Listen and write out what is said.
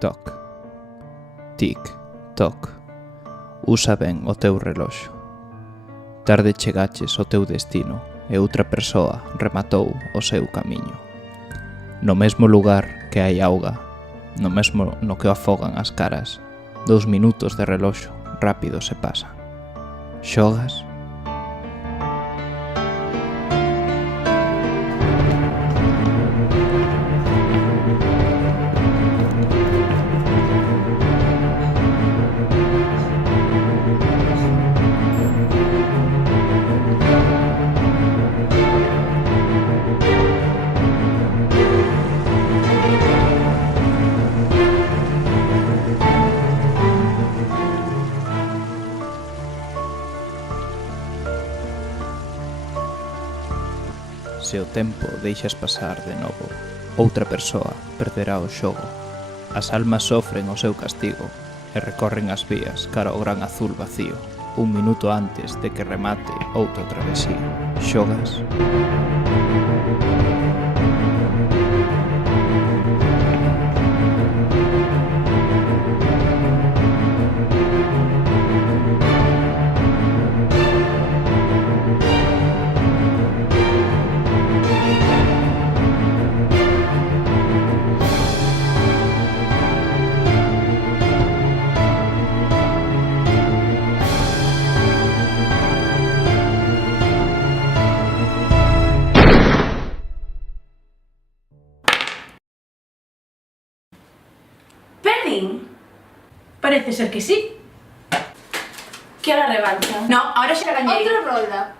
Tic-toc. Tic-toc. Usa ben o teu reloxo. Tarde chegaches ao teu destino e outra persoa rematou o seu camiño. No mesmo lugar que hai auga, no mesmo no que o afogan as caras, 2 minutos de reloxo rápido se pasan. Xogas? Se o tempo deixas pasar de novo, outra persoa perderá o xogo. As almas sofren o seu castigo e recorren as vías cara ao gran azul vacío, 1 minuto antes de que remate outro travesío. Xogas? ¿Perdín? Parece ser que sí. Quiero la revancha. No, ahora xa gañei. Outra rolda.